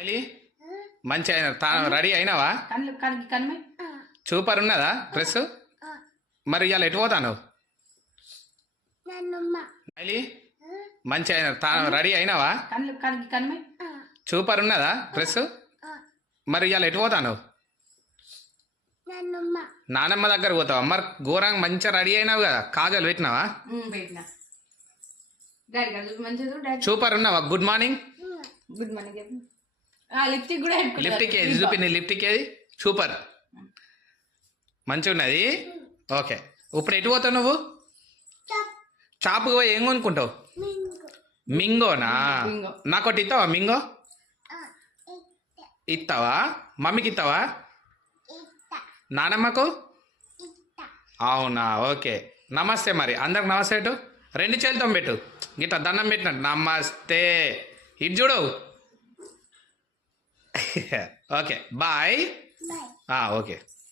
అలి మంచి ready అయినావా? Super ఉన్నదా dress? మరి ఇవాళ ఎటు పోతాను? అలి మంచి రెడీ అయినావా? సూపర్ ఉన్నదా డ్రెస్? మరి ఇవాళ ఎటు పోతాను? నానమ్మ దగ్గర పోతావా? మరి ఘోరంగా మంచిగా రెడీ అయినావు కదా, కాజల్ పెట్టినావా? సూపర్ ఉన్నావా? Good morning. Good morning. లిప్టిక్ కూడా లిప్టిక్ ఏది చూపి, లిప్టిక్ ఏది? సూపర్ మంచిగా ఉన్నది. ఓకే, ఇప్పుడు ఎటు పోతావు నువ్వు? షాప్కి పోయి ఏం కొనుక్కుంటావు? మింగోనా? నాకొట్టి ఇస్తావా? మింగో ఇస్తావా? మమ్మీకి ఇస్తావా? నానమ్మకు? అవునా, ఓకే. నమస్తే. మరి అందరికి నమస్తే పెట్టు, రెండు చేతులతో పెట్టు, గిట్లా దండం పెట్టినట్టు నమస్తే. ఇటు చూడు. Okay, bye. ఓకే.